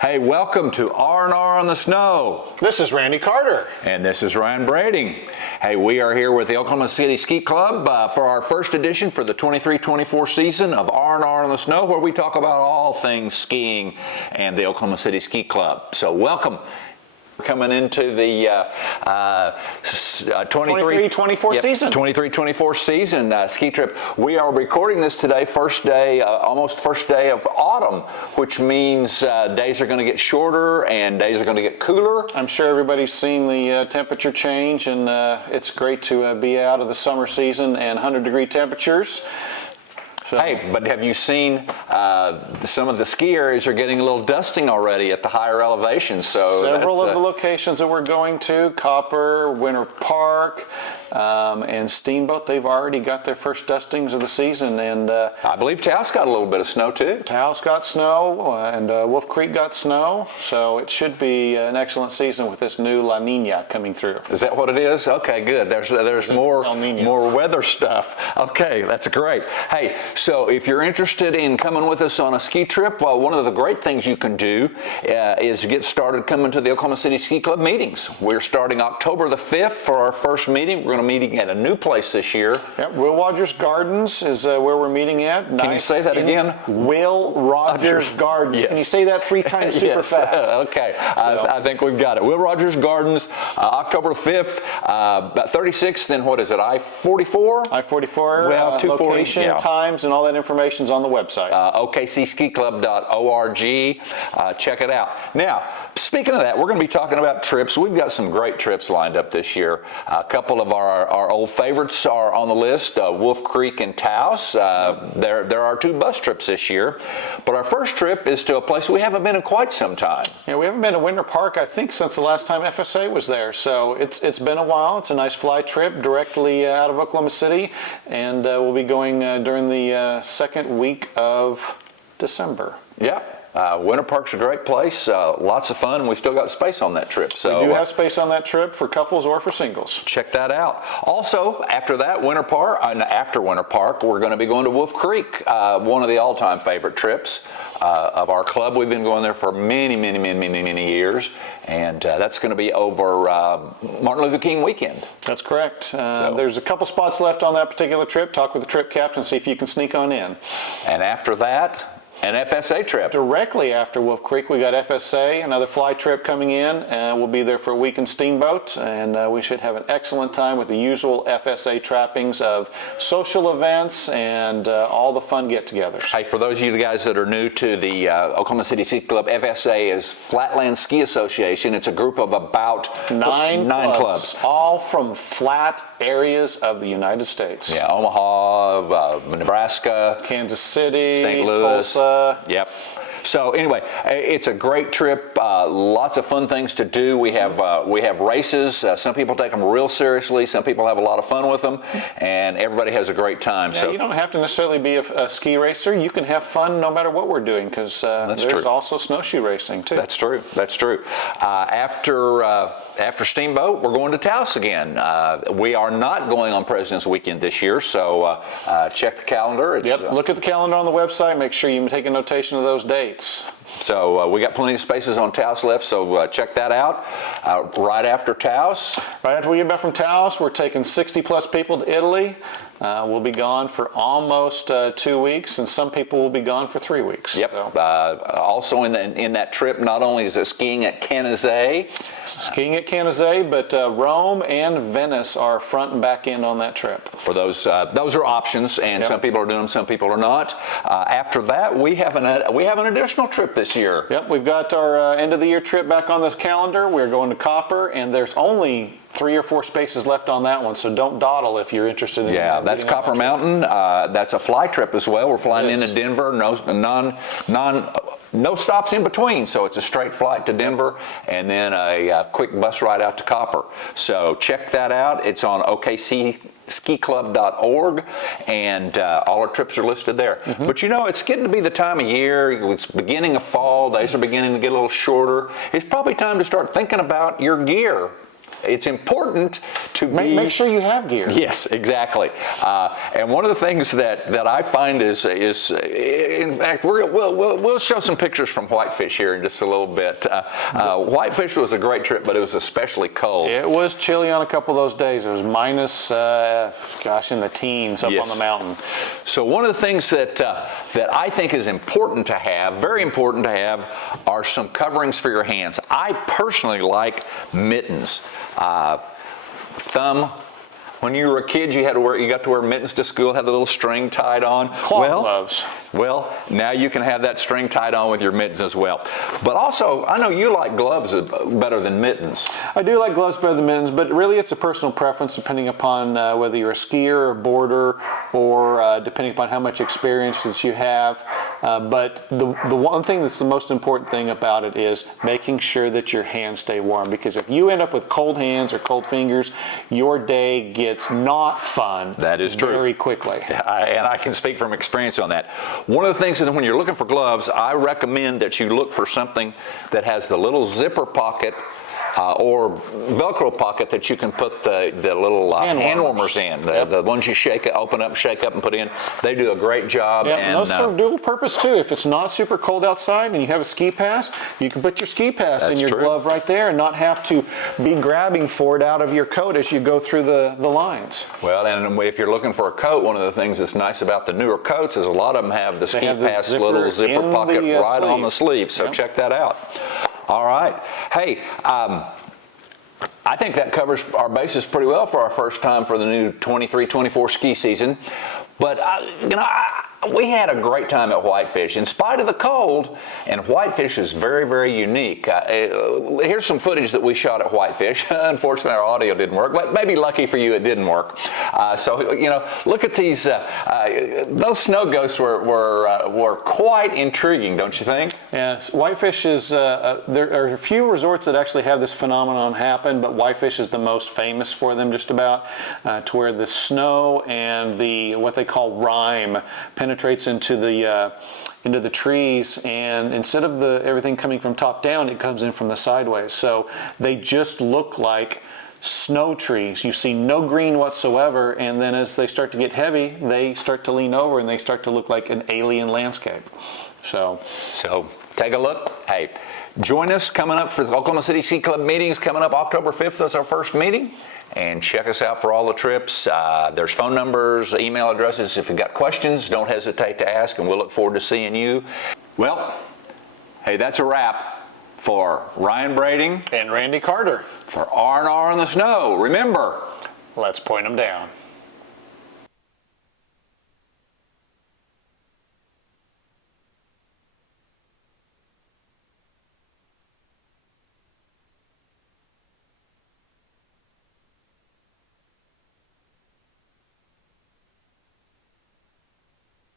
Hey, welcome to R&R on the Snow. This is Randy Carter. And this is Ryan Brading. Hey, we are here with the Oklahoma City Ski Club for our first edition for the 23-24 season of R&R on the Snow, where we talk about all things skiing and the Oklahoma City Ski Club. So welcome. Coming into the 23-24 season. 23-24 season ski trip. We are recording this today, first day, almost first day of autumn, which means days are going to get shorter and days are going to get cooler. I'm sure everybody's seen the temperature change, and it's great to be out of the summer season and 100-degree temperatures. So. Hey, but have you seen some of the ski areas are getting a little dusting already at the higher elevations? So several of the locations that we're going to, Copper, Winter Park, and Steamboat, they've already got their first dustings of the season. And I believe Taos got a little bit of snow too. Taos got snow, and Wolf Creek got snow. So it should be an excellent season with this new La Nina coming through. Is that what it is? Okay, good. There's more weather stuff. Okay, that's great. Hey, so if you're interested in coming with us on a ski trip, well, one of the great things you can do is get started coming to the Oklahoma City Ski Club meetings. We're starting October the 5th for our first meeting. We're going to meeting at a new place this year. Yep, Will Rogers Gardens is where we're meeting at. Can you say that again? Will Rogers Gardens. Yes. Can you say that 3 times super fast? Okay, I think we've got it. Will Rogers Gardens, October 5th, about 36th, then what is it, I-44? I-44, well, location, times, and all that information's on the website. OKCSkiClub.org. Check it out. Now, speaking of that, we're going to be talking about trips. We've got some great trips lined up this year. A couple of our old favorites are on the list, Wolf Creek and Taos. There are 2 bus trips this year. But our first trip is to a place we haven't been in quite some time. Yeah, we haven't been to Winter Park, I think, since the last time FSA was there. So it's been a while. It's a nice fly trip directly out of Oklahoma City. And we'll be going during the second week of December. Yeah. Winter Park's a great place, lots of fun, and we've still got space on that trip. So we do have space on that trip for couples or for singles. Check that out. Also, after that, after Winter Park, we're going to be going to Wolf Creek, one of the all-time favorite trips of our club. We've been going there for many years, and that's going to be over Martin Luther King weekend. That's correct. There's a couple spots left on that particular trip. Talk with the trip captain, see if you can sneak on in. And after that, an FSA trip. Directly after Wolf Creek, we got FSA, another fly trip coming in, and we'll be there for a week in Steamboat, and we should have an excellent time with the usual FSA trappings of social events and all the fun get-togethers. Hey, for those of you guys that are new to the Oklahoma City Ski Club, FSA is Flatland Ski Association. It's a group of about nine clubs, all from flat areas of the United States. Yeah, Omaha, Nebraska, Kansas City, St. Louis, Tulsa. Yep. So anyway, it's a great trip. Lots of fun things to do. We have races. Some people take them real seriously. Some people have a lot of fun with them, and everybody has a great time. Yeah, so you don't have to necessarily be a ski racer. You can have fun no matter what we're doing, because there's also snowshoe racing too. That's true. That's true. After Steamboat, we're going to Taos again. We are not going on President's Weekend this year, so check the calendar. Look at the calendar on the website. Make sure you take a notation of those dates. So we got plenty of spaces on Taos left, so check that out. Right after Taos. Right after we get back from Taos, we're taking 60-plus people to Italy. We'll be gone for almost 2 weeks, and some people will be gone for 3 weeks. Yep. So. Also in that trip, not only is it skiing at Canazei. Skiing at Canazei, but Rome and Venice are front and back end on that trip. For those are options, and some people are doing them, some people are not. After that, we have an additional trip this year. Yep, we've got our end of the year trip back on this calendar. We're going to Copper, and there's only 3 or 4 spaces left on that one, so don't dawdle if you're interested in. Yeah, that's Copper Mountain. That's a fly trip as well. We're flying into Denver. No stops in between, so it's a straight flight to Denver and then a quick bus ride out to Copper. So check that out. It's on OKCSkiClub.org, and all our trips are listed there. But it's getting to be the time of year. It's beginning of fall. Days are beginning to get a little shorter. It's probably time to start thinking about your gear. it's important to Make sure you have gear. Yes, exactly. And one of the things that I find is in fact, we'll show some pictures from Whitefish here in just a little bit. Whitefish was a great trip, but it was especially cold. It was chilly on a couple of those days. It was minus, in the teens up on the mountain. So one of the things that I think is important to have, very important to have, are some coverings for your hands. I personally like mittens. Thumb. When you were a kid, you got to wear mittens to school, had the little string tied on. Claw gloves. Well, now you can have that string tied on with your mittens as well. But also, I know you like gloves better than mittens. I do like gloves better than mittens, but really it's a personal preference depending upon whether you're a skier or a boarder, or depending upon how much experience that you have. But the one thing that's the most important thing about it is making sure that your hands stay warm, because if you end up with cold hands or cold fingers, your day gets not fun. That is true. Very quickly. And I can speak from experience on that. One of the things is when you're looking for gloves, I recommend that you look for something that has the little zipper pocket or Velcro pocket that you can put the little hand warmers in. The ones you open up, shake up, and put in. They do a great job. Yeah, and those serve dual purpose too. If it's not super cold outside and you have a ski pass, you can put your ski pass in your glove right there and not have to be grabbing for it out of your coat as you go through the lines. Well, and if you're looking for a coat, one of the things that's nice about the newer coats is a lot of them have the ski pass little zipper pocket right on the sleeve. So check that out. All right. Hey, I think that covers our bases pretty well for our first time for the new 23-24 ski season. But, we had a great time at Whitefish in spite of the cold, and Whitefish is very, very unique. Here's some footage that we shot at Whitefish. Unfortunately, our audio didn't work, but maybe lucky for you, it didn't work. Look at these. Those snow ghosts were quite intriguing, don't you think? Yes, Whitefish is. There are a few resorts that actually have this phenomenon happen, but Whitefish is the most famous for them, just about, to where the snow and what they call rime penetrates into the trees, and instead of everything coming from top down, it comes in from the sideways. So they just look like snow trees. You see no green whatsoever, and then as they start to get heavy, they start to lean over and they start to look like an alien landscape. So take a look. Hey, join us coming up for the Oklahoma City Ski Club meetings coming up October 5th. That's our first meeting. And check us out for all the trips. There's phone numbers, email addresses. If you've got questions, don't hesitate to ask, and we'll look forward to seeing you. Well, hey, that's a wrap for Ryan Brading and Randy Carter for R&R on the Snow. Remember, let's point them down.